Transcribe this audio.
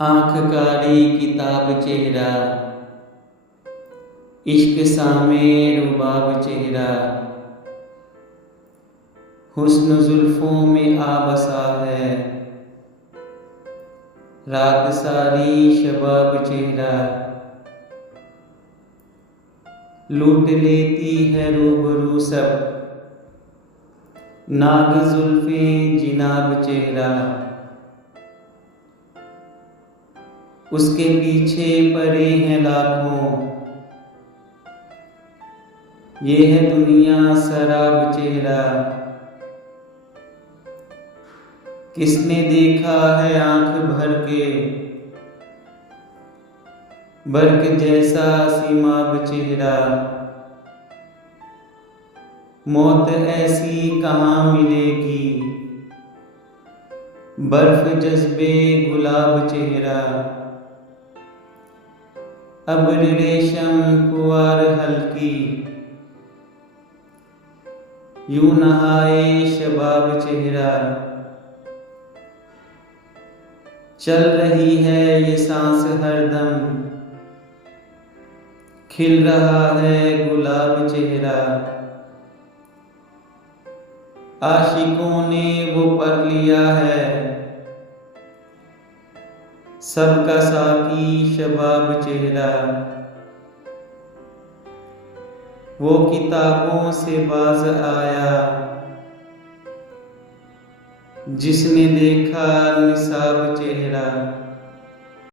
आँख कारी किताब चेहरा, इश्क सामे रुबाब चेहरा, हुस्न जुल्फों में आ बसा है, रात सारी शबाब चेहरा, लूट लेती है रूबरू सब, नाग जुल्फे जिनाब चेहरा, उसके पीछे पड़े हैं लाखों, ये है दुनिया शराब चेहरा। किसने देखा है आंख भर के, बर्क जैसा सीमाब चेहरा, मौत ऐसी कहाँ मिलेगी, बर्फ जज्बे गुलाब चेहरा, अब्र रेशम कुंवार हल्की, यूं नहाए शबाब चेहरा, चल रही है ये सांस हरदम, खिल रहा है गुलाब चेहरा, आशिकों ने वो पर लिया है, सबका साकी शबाब चेहरा, वो किताबों से बाज आया, जिसने देखा निसाब चेहरा।